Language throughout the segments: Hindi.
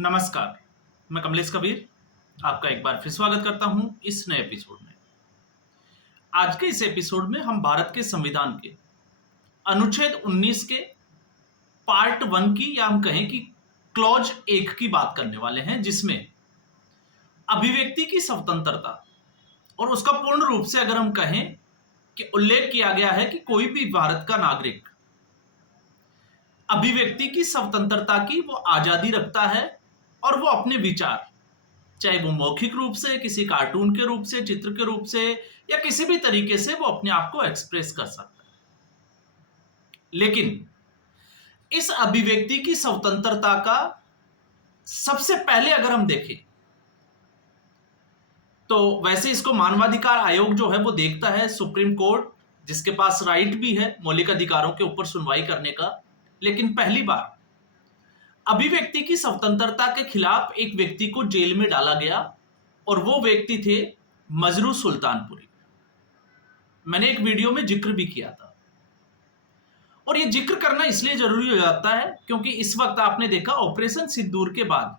नमस्कार, मैं कमलेश कबीर आपका एक बार फिर स्वागत करता हूं इस नए एपिसोड में। आज के इस एपिसोड में हम भारत के संविधान के अनुच्छेद 19 के पार्ट 1 की या हम कहें कि क्लॉज 1 की बात करने वाले हैं, जिसमें अभिव्यक्ति की स्वतंत्रता और उसका पूर्ण रूप से अगर हम कहें कि उल्लेख किया गया है कि कोई भी भारत का नागरिक अभिव्यक्ति की स्वतंत्रता की वो आजादी रखता है और वो अपने विचार, चाहे वो मौखिक रूप से, किसी कार्टून के रूप से, चित्र के रूप से या किसी भी तरीके से वो अपने आप को एक्सप्रेस कर सकता है। लेकिन इस अभिव्यक्ति की स्वतंत्रता का सबसे पहले अगर हम देखें तो वैसे इसको मानवाधिकार आयोग जो है वो देखता है, सुप्रीम कोर्ट जिसके पास राइट भी है मौलिक अधिकारों के ऊपर सुनवाई करने का। लेकिन पहली बार अभिव्यक्ति की स्वतंत्रता के खिलाफ एक व्यक्ति को जेल में डाला गया और वो व्यक्ति थे मजरू सुल्तानपुरी। मैंने एक वीडियो में जिक्र भी किया था और ये जिक्र करना इसलिए जरूरी हो जाता है क्योंकि इस वक्त आपने देखा ऑपरेशन सिंदूर के बाद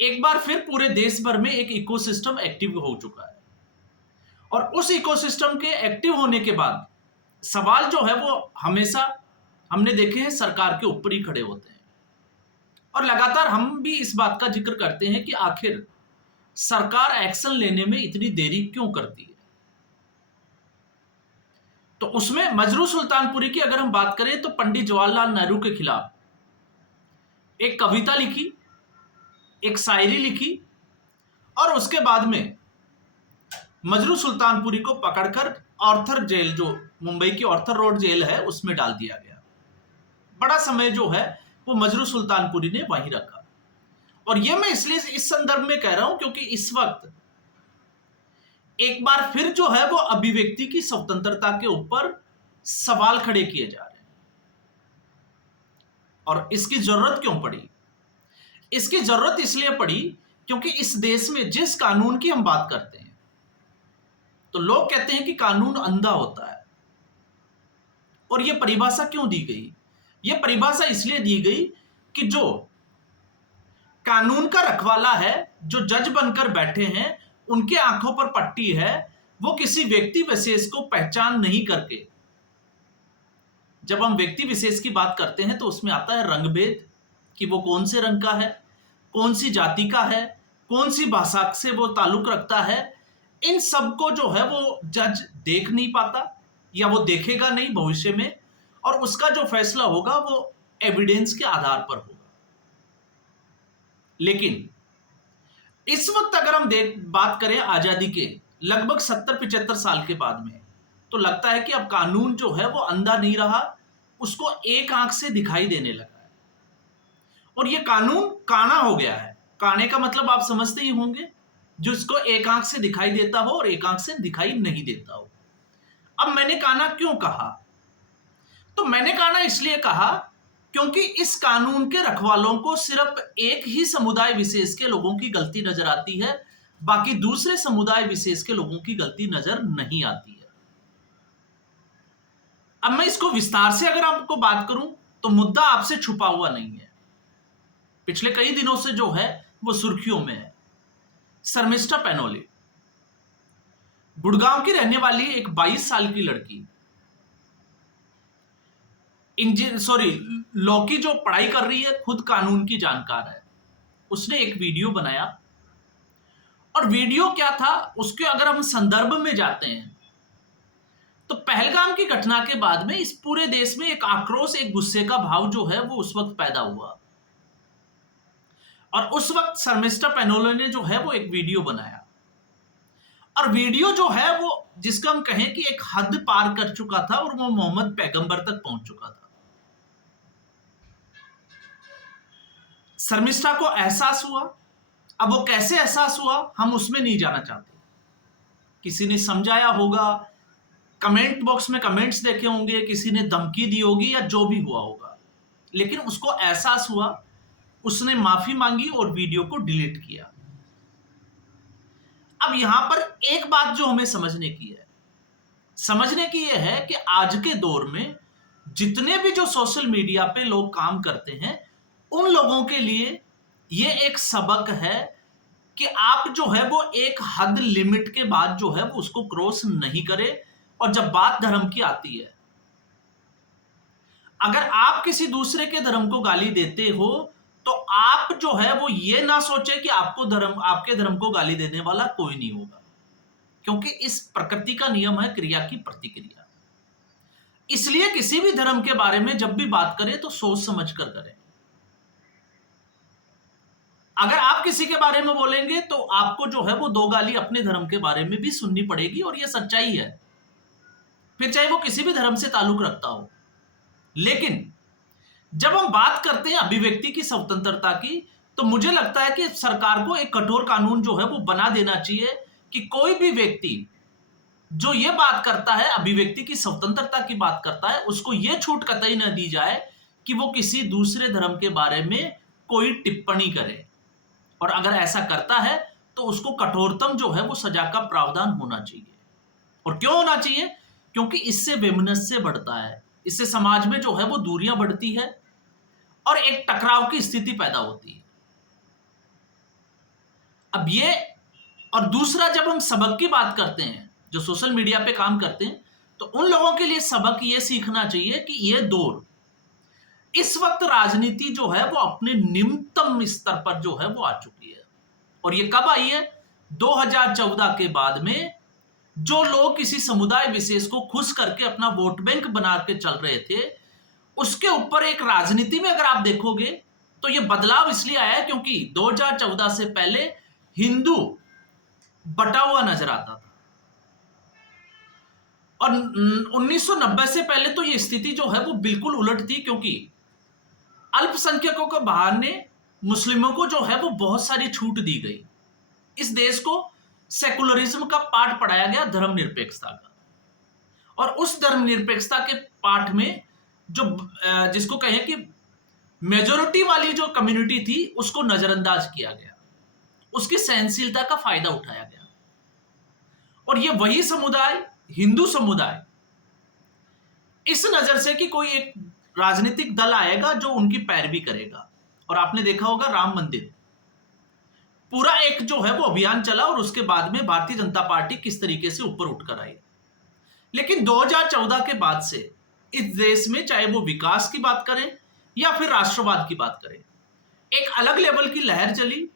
एक बार फिर पूरे देश भर में एक इकोसिस्टम एक्टिव हो चुका है और उस इकोसिस्टम के एक्टिव होने के बाद सवाल जो है वो हमेशा हमने देखे हैं सरकार के ऊपर ही खड़े होते हैं और लगातार हम भी इस बात का जिक्र करते हैं कि आखिर सरकार एक्शन लेने में इतनी देरी क्यों करती है। तो उसमें मजरू सुल्तानपुरी की अगर हम बात करें तो पंडित जवाहरलाल नेहरू के खिलाफ एक कविता लिखी, एक शायरी लिखी और उसके बाद में मजरू सुल्तानपुरी को पकड़कर ऑर्थर जेल, जो मुंबई की ऑर्थर रोड जेल है, उसमें डाल दिया गया। बड़ा समय जो है वो मजरू सुल्तानपुरी ने वहीं रखा और ये मैं इसलिए इस संदर्भ में कह रहा हूं क्योंकि इस वक्त एक बार फिर जो है वो अभिव्यक्ति की स्वतंत्रता के ऊपर सवाल खड़े किए जा रहे हैं। और इसकी जरूरत क्यों पड़ी? इसकी जरूरत इसलिए पड़ी क्योंकि इस देश में जिस कानून की हम बात करते हैं तो लोग कहते हैं कि कानून अंधा होता है। और यह परिभाषा क्यों दी गई? यह परिभाषा इसलिए दी गई कि जो कानून का रखवाला है, जो जज बनकर बैठे हैं, उनके आंखों पर पट्टी है, वो किसी व्यक्ति विशेष को पहचान नहीं करके, जब हम व्यक्ति विशेष की बात करते हैं तो उसमें आता है रंगभेद कि वो कौन से रंग का है, कौन सी जाति का है, कौन सी भाषा से वो ताल्लुक रखता है। इन सब को जो है वो जज देख नहीं पाता या वो देखेगा नहीं भविष्य में और उसका जो फैसला होगा वो एविडेंस के आधार पर होगा। लेकिन इस वक्त अगर हम बात करें आजादी के लगभग 70-75 साल के बाद में, तो लगता है कि अब कानून जो है वो अंधा नहीं रहा, उसको एक आंख से दिखाई देने लगा है और ये कानून काना हो गया है। काने का मतलब आप समझते ही होंगे, जिसको एक आंख से दिखाई देता हो और एक आंख से दिखाई नहीं देता हो। अब मैंने काना क्यों कहा? तो मैंने काना इसलिए कहा क्योंकि इस कानून के रखवालों को सिर्फ एक ही समुदाय विशेष के लोगों की गलती नजर आती है, बाकी दूसरे समुदाय विशेष के लोगों की गलती नजर नहीं आती है। अब मैं इसको विस्तार से अगर आपको बात करूं तो मुद्दा आपसे छुपा हुआ नहीं है, पिछले कई दिनों से जो है वो सुर्खियों में है। शर्मिष्ठा पैनोली, गुड़गांव की रहने वाली एक 22 साल की लड़की, लॉ की जो पढ़ाई कर रही है, खुद कानून की जानकार है। उसने एक वीडियो बनाया और वीडियो क्या था उसके अगर हम संदर्भ में जाते हैं तो पहलगाम की घटना के बाद में इस पूरे देश में एक आक्रोश, एक गुस्से का भाव जो है वो उस वक्त पैदा हुआ और उस वक्त शर्मिष्ठा पैनोली ने जो है वो एक वीडियो बनाया और वीडियो जो है वो जिसका हम कहें कि एक हद पार कर चुका था और वो मोहम्मद पैगंबर तक पहुंच चुका था। शर्मिष्ठा को एहसास हुआ। अब वो कैसे एहसास हुआ हम उसमें नहीं जाना चाहते। किसी ने समझाया होगा, कमेंट बॉक्स में कमेंट्स देखे होंगे, किसी ने धमकी दी होगी या जो भी हुआ होगा, लेकिन उसको एहसास हुआ, उसने माफी मांगी और वीडियो को डिलीट किया। अब यहां पर एक बात जो हमें समझने की है कि आज के दौर में जितने भी जो सोशल मीडिया पे लोग काम करते हैं उन लोगों के लिए ये एक सबक है कि आप जो है वो एक हद लिमिट के बाद जो है वो उसको क्रॉस नहीं करें। और जब बात धर्म की आती है, अगर आप किसी दूसरे के धर्म को गाली देते हो तो आप जो है वो ये ना सोचे कि आपके धर्म को गाली देने वाला कोई नहीं होगा, क्योंकि इस प्रकृति का नियम है क्रिया की प्रतिक्रिया। इसलिए किसी भी धर्म के बारे में जब भी बात करें तो सोच समझ कर करें। अगर आप किसी के बारे में बोलेंगे तो आपको जो है वो दो गाली अपने धर्म के बारे में भी सुननी पड़ेगी, और ये सच्चाई है, फिर चाहे वो किसी भी धर्म से ताल्लुक रखता हो। लेकिन जब हम बात करते हैं अभिव्यक्ति की स्वतंत्रता की, तो मुझे लगता है कि सरकार को एक कठोर कानून जो है वो बना देना चाहिए कि कोई भी व्यक्ति जो ये बात करता है, अभिव्यक्ति की स्वतंत्रता की बात करता है, उसको ये छूट कतई न दी जाए कि वो किसी दूसरे धर्म के बारे में कोई टिप्पणी करे। और अगर ऐसा करता है तो उसको कठोरतम जो है वो सजा का प्रावधान होना चाहिए। और क्यों होना चाहिए? क्योंकि इससे वैमनस्य बढ़ता है, इससे समाज में जो है वो दूरियां बढ़ती है और एक टकराव की स्थिति पैदा होती है। अब ये, और दूसरा, जब हम सबक की बात करते हैं, जो सोशल मीडिया पे काम करते हैं, तो उन लोगों के लिए सबक ये सीखना चाहिए कि ये दौर, इस वक्त राजनीति जो है वो अपने निम्नतम स्तर पर जो है वो आ चुकी है। और ये कब आई है? 2014 के बाद में जो लोग किसी समुदाय विशेष को खुश करके अपना वोट बैंक बना के चल रहे थे, उसके ऊपर एक राजनीति में अगर आप देखोगे तो ये बदलाव इसलिए आया है क्योंकि 2014 से पहले हिंदू बटा हुआ नजर आता था, और 1990 से पहले तो ये स्थिति जो है वो बिल्कुल उलट थी, क्योंकि अल्पसंख्यकों के बहाने मुस्लिमों को जो है वो बहुत सारी छूट दी गई। इस देश को सेकुलरिज्म का पाठ पढ़ाया गया, धर्मनिरपेक्षता का, और उस धर्मनिरपेक्षता के पाठ में जो जिसको कहें कि मेजोरिटी वाली जो कम्युनिटी थी उसको नजरअंदाज किया गया, उसकी सहनशीलता का फायदा उठाया गया। और ये वही समुदाय, हिंदू समुदाय, इस नजर से कि कोई एक राजनीतिक दल आएगा जो उनकी पैरवी करेगा। और आपने देखा होगा राम मंदिर, पूरा एक जो है वो अभियान चला, और उसके बाद में भारतीय जनता पार्टी किस तरीके से ऊपर उठकर आई। लेकिन 2014 के बाद से इस देश में, चाहे वो विकास की बात करें या फिर राष्ट्रवाद की बात करें, एक अलग लेवल की लहर चली,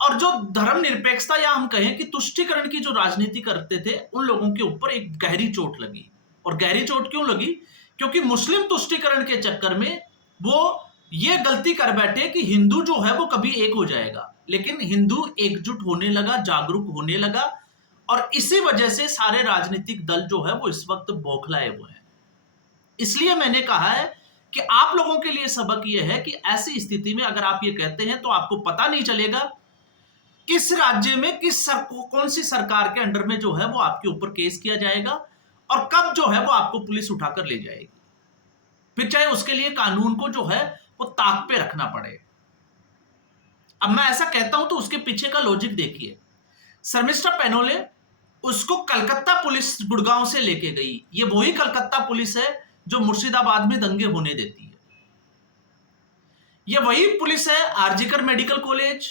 और जो धर्मनिरपेक्षता या हम कहें कि तुष्टीकरण की जो राजनीति करते थे, उन लोगों के ऊपर एक गहरी चोट लगी। और गहरी चोट क्यों लगी? क्योंकि मुस्लिम तुष्टीकरण के चक्कर में वो ये गलती कर बैठे कि हिंदू जो है वो कभी एक हो जाएगा। लेकिन हिंदू एकजुट होने लगा, जागरूक होने लगा, और इसी वजह से सारे राजनीतिक दल जो है वो इस वक्त बौखलाए हुए हैं। इसलिए मैंने कहा है कि आप लोगों के लिए सबक यह है कि ऐसी स्थिति में अगर आप ये कहते हैं तो आपको पता नहीं चलेगा किस राज्य में कौन सी सरकार के अंडर में जो है वो आपके ऊपर केस किया जाएगा, और कब जो है वो आपको पुलिस उठाकर ले जाएगी, फिर चाहे उसके लिए कानून को जो है वो ताक पे रखना पड़े। अब मैं ऐसा कहता हूं तो उसके पीछे का लॉजिक देखिए। शर्मिष्ठा पैनोले, उसको कलकत्ता पुलिस गुड़गांव से लेके गई। ये वही कलकत्ता पुलिस है जो मुर्शिदाबाद में दंगे होने देती है। ये वही पुलिस है आरजीकर मेडिकल कॉलेज,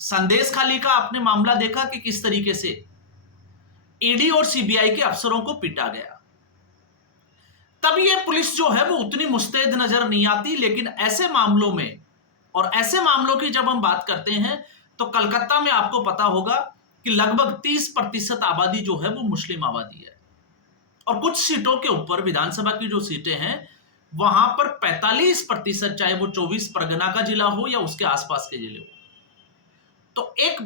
संदेश खाली का आपने मामला देखा कि किस तरीके से ईडी और सीबीआई के अफसरों को पीटा गया। तब ये पुलिस जो है वो उतनी मुस्तैद नजर नहीं आती। लेकिन ऐसे मामलों में, और ऐसे मामलों की जब हम बात करते हैं, तो कलकत्ता में आपको पता होगा कि लगभग 30% आबादी जो है वो मुस्लिम आबादी है, और कुछ सीटों के ऊपर, विधानसभा की जो सीटें हैं वहां पर 45%, चाहे वो 24 परगना का जिला हो या उसके आसपास के जिले हो। तो एक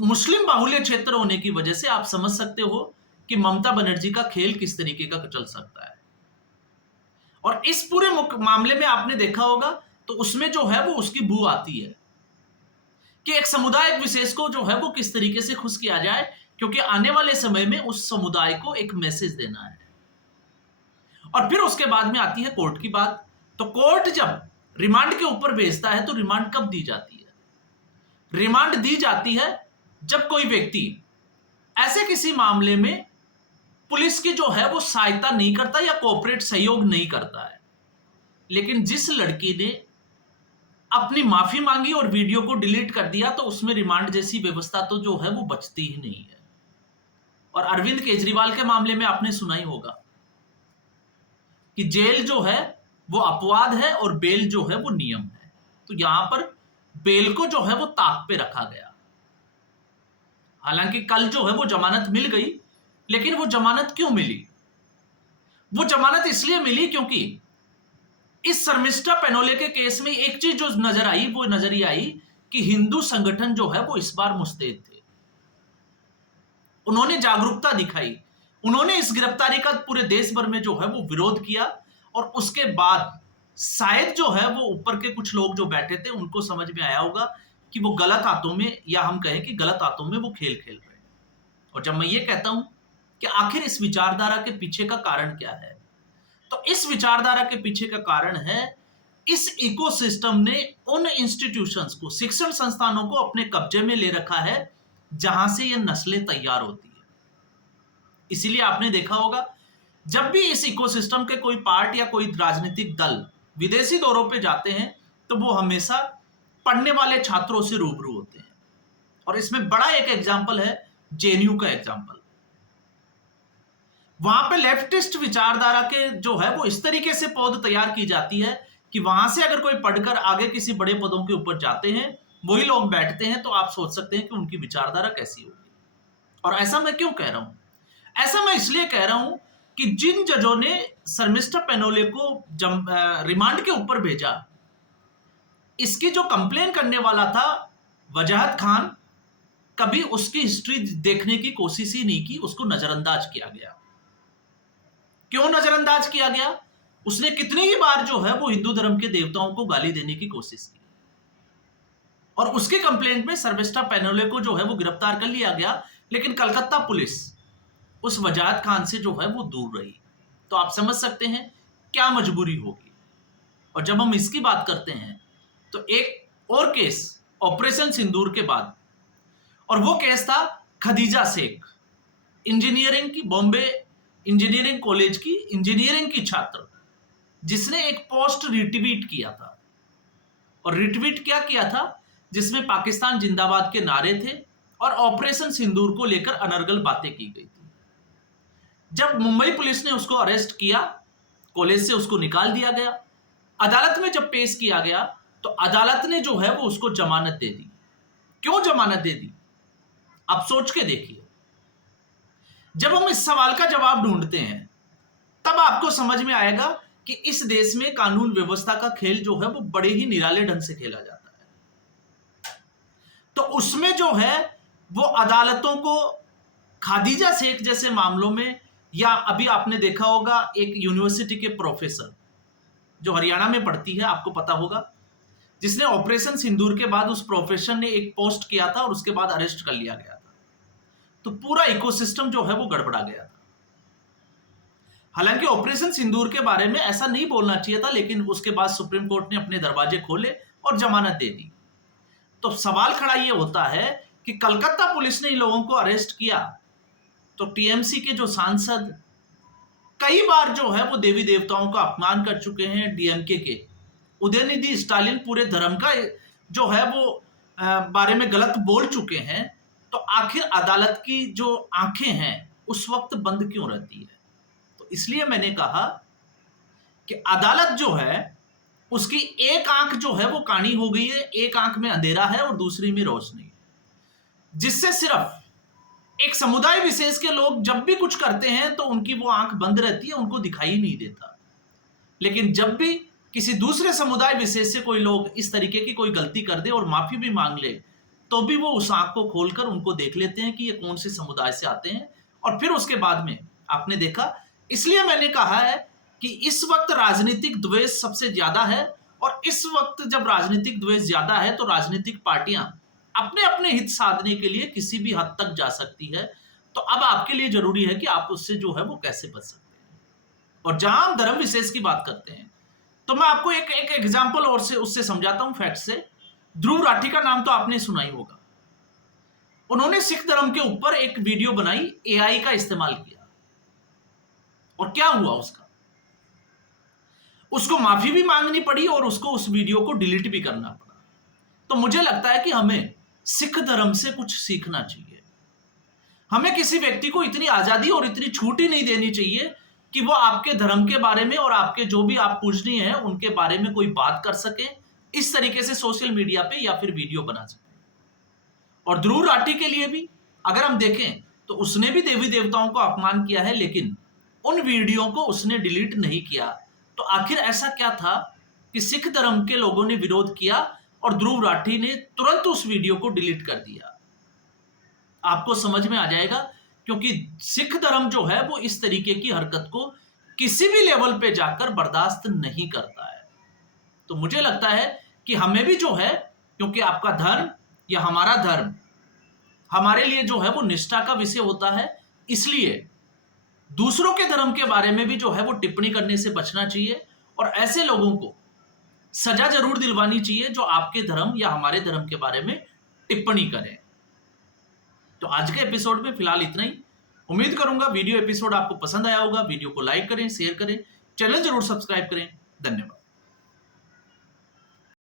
मुस्लिम बाहुल्य क्षेत्र होने की वजह से आप समझ सकते हो कि ममता बनर्जी का खेल किस तरीके का चल सकता है। और इस पूरे मामले में आपने देखा होगा तो उसमें जो है वो उसकी बू आती है कि एक समुदाय विशेष को जो है वो किस तरीके से खुश किया जाए, क्योंकि आने वाले समय में उस समुदाय को एक मैसेज देना है। और फिर उसके बाद में आती है कोर्ट की बात। तो कोर्ट जब रिमांड के ऊपर भेजता है तो रिमांड कब दी जाती है? रिमांड दी जाती है जब कोई व्यक्ति ऐसे किसी मामले में पुलिस की जो है वो सहायता नहीं करता या कोऑपरेट सहयोग नहीं करता है। लेकिन जिस लड़की ने अपनी माफी मांगी और वीडियो को डिलीट कर दिया, तो उसमें रिमांड जैसी व्यवस्था तो जो है वो बचती ही नहीं है। और अरविंद केजरीवाल के मामले में आपने सुना ही होगा कि जेल जो है वो अपवाद है और बेल जो है वो नियम है। तो यहां पर बेल को जो है वो ताक पे रखा गया। हालांकि कल जो है वो जमानत मिल गई, लेकिन वो जमानत क्यों मिली? वो जमानत इसलिए मिली क्योंकि इस शर्मिष्ठा पैनोले के केस में एक चीज जो नजर आई, वो नजर ये आई कि हिंदू संगठन जो है वो इस बार मुस्तैद थे। उन्होंने जागरूकता दिखाई, उन्होंने इस गिरफ्तारी का पूरे देश भर में जो है वो विरोध किया, और उसके बाद शायद जो है वो ऊपर के कुछ लोग जो बैठे थे उनको समझ में आया होगा कि वो गलत हाथों में, या हम कहें कि गलत हाथों में वो खेल खेल रहे हैं। और जब मैं ये कहता हूं कि आखिर इस विचारधारा के पीछे का कारण क्या है, तो इस विचारधारा के पीछे का कारण है इस इकोसिस्टम ने उन इंस्टीट्यूशंस को, शिक्षण संस्थानों को अपने कब्जे में ले रखा है जहां से ये नस्लें तैयार होती है। इसीलिए आपने देखा होगा जब भी इस इकोसिस्टम के कोई पार्ट या कोई राजनीतिक दल विदेशी दौरों पे जाते हैं, तो वो हमेशा पढ़ने वाले छात्रों से रूबरू होते हैं। और इसमें बड़ा एक एग्जाम्पल है जेएनयू का एग्जाम्पल। वहां पे लेफ्टिस्ट विचारधारा के जो है वो इस तरीके से पौध तैयार की जाती है कि वहां से अगर कोई पढ़कर आगे किसी बड़े पदों के ऊपर जाते हैं, वही लोग बैठते हैं, तो आप सोच सकते हैं कि उनकी विचारधारा कैसी होगी। और ऐसा मैं क्यों कह रहा हूं? ऐसा मैं इसलिए कह रहा हूं कि जिन जजों ने शर्मिष्ठा पैनोले को रिमांड के ऊपर भेजा, इसकी जो कंप्लेन करने वाला था वजाहत खान, कभी उसकी हिस्ट्री देखने की कोशिश ही नहीं की, उसको नजरअंदाज किया गया। क्यों नजरअंदाज किया गया? उसने कितनी ही बार जो है वो हिंदू धर्म के देवताओं को गाली देने की कोशिश की, और उसके कंप्लेंट में शर्मिष्ठा पैनोले को जो है वो गिरफ्तार कर लिया गया, लेकिन कलकत्ता पुलिस उस वजाहत खान से जो है वो दूर रही। तो आप समझ सकते हैं क्या मजबूरी होगी। और जब हम इसकी बात करते हैं तो एक और केस ऑपरेशन सिंदूर के बाद, और वो केस था खदीजा शेख, इंजीनियरिंग की, बॉम्बे इंजीनियरिंग कॉलेज की इंजीनियरिंग की छात्र, जिसने एक पोस्ट रिट्वीट किया था। और रिट्वीट क्या किया था? जिसमें पाकिस्तान जिंदाबाद के नारे थे और ऑपरेशन सिंदूर को लेकर अनर्गल बातें की गई थी। जब मुंबई पुलिस ने उसको अरेस्ट किया, कॉलेज से उसको निकाल दिया गया। अदालत में जब पेश किया गया तो अदालत ने जो है वो उसको जमानत दे दी। क्यों जमानत दे दी? आप सोच के देखिए। जब हम इस सवाल का जवाब ढूंढते हैं तब आपको समझ में आएगा कि इस देश में कानून व्यवस्था का खेल जो है वो बड़े ही निराले ढंग से खेला जाता है। तो उसमें जो है वो अदालतों को खादीजा शेख जैसे मामलों में, या अभी आपने देखा होगा एक यूनिवर्सिटी के प्रोफेसर जो हरियाणा में पढ़ती है, आपको पता होगा, जिसने ऑपरेशन सिंदूर के बाद उस प्रोफेसर ने एक पोस्ट किया था और उसके बाद अरेस्ट कर लिया गया था। तो पूरा इकोसिस्टम जो है वो गड़बड़ा गया था। हालांकि ऑपरेशन सिंदूर के बारे में ऐसा नहीं बोलना चाहिए था, लेकिन उसके बाद सुप्रीम कोर्ट ने अपने दरवाजे खोले और जमानत दे दी। तो सवाल खड़ा ये होता है कि कलकत्ता पुलिस ने इन लोगों को अरेस्ट किया, तो टीएमसी के जो सांसद कई बार जो है वो देवी देवताओं का अपमान कर चुके हैं, डीएमके के उदयनिधि स्टालिन पूरे धर्म का जो है वो बारे में गलत बोल चुके हैं, तो आखिर अदालत की जो आंखें हैं उस वक्त बंद क्यों रहती है? तो इसलिए मैंने कहा कि अदालत जो है उसकी एक आंख जो है वो कानी हो गई है, एक आंख में अंधेरा है और दूसरी में रोशनी, जिससे सिर्फ एक समुदाय विशेष के लोग जब भी कुछ करते हैं तो उनकी वो आंख बंद रहती है, उनको दिखाई नहीं देता। लेकिन जब भी किसी दूसरे समुदाय विशेष से कोई लोग इस तरीके की कोई गलती कर दे और माफी भी मांग ले, तो भी वो उस आंख को खोलकर उनको देख लेते हैं कि ये कौन से समुदाय से आते हैं, और फिर उसके बाद में आपने देखा। इसलिए मैंने कहा है कि इस वक्त राजनीतिक द्वेष सबसे ज्यादा है, और इस वक्त जब राजनीतिक द्वेष ज्यादा है तो राजनीतिक पार्टियां अपने अपने हित साधने के लिए किसी भी हद तक जा सकती है। तो अब आपके लिए जरूरी है कि आप उससे जो है वो कैसे बच सकते हैं। और जहां हम धर्म विशेष की बात करते हैं तो मैं आपको एक एग्जाम्पल और से उससे समझाता हूं फैक्ट से। ध्रुव राठी का नाम तो आपने सुना ही होगा। उन्होंने सिख धर्म के ऊपर एक वीडियो बनाई, एआई का इस्तेमाल किया, और क्या हुआ उसका? उसको माफी भी मांगनी पड़ी और उसको उस वीडियो को डिलीट भी करना पड़ा। तो मुझे लगता है कि हमें सिख धर्म से कुछ सीखना चाहिए। हमें किसी व्यक्ति को इतनी आजादी और इतनी छूट ही नहीं देनी चाहिए कि वो आपके धर्म के बारे में और आपके जो भी आप पूजनीय हैं उनके बारे में कोई बात कर सके, इस तरीके से सोशल मीडिया पे या फिर वीडियो बना सके। और ध्रुव राठी के लिए भी अगर हम देखें तो उसने भी देवी देवताओं को अपमान किया है, लेकिन उन वीडियो को उसने डिलीट नहीं किया। तो आखिर ऐसा क्या था कि सिख धर्म के लोगों ने विरोध किया और ध्रुव राठी ने तुरंत उस वीडियो को डिलीट कर दिया? आपको समझ में आ जाएगा, क्योंकि सिख धर्म जो है वो इस तरीके की हरकत को किसी भी लेवल पे जाकर बर्दाश्त नहीं करता है। तो मुझे लगता है कि हमें भी जो है, क्योंकि आपका धर्म या हमारा धर्म हमारे लिए जो है वो निष्ठा का विषय होता है, इसलिए दूसरों के धर्म के बारे में भी जो है वो टिप्पणी करने से बचना चाहिए और ऐसे लोगों को सजा जरूर दिलवानी चाहिए जो आपके धर्म या हमारे धर्म के बारे में टिप्पणी करें। तो आज के एपिसोड में फिलहाल इतना ही। उम्मीद करूंगा वीडियो एपिसोड आपको पसंद आया होगा। वीडियो को लाइक करें, शेयर करें, चैनल जरूर सब्सक्राइब करें। धन्यवाद।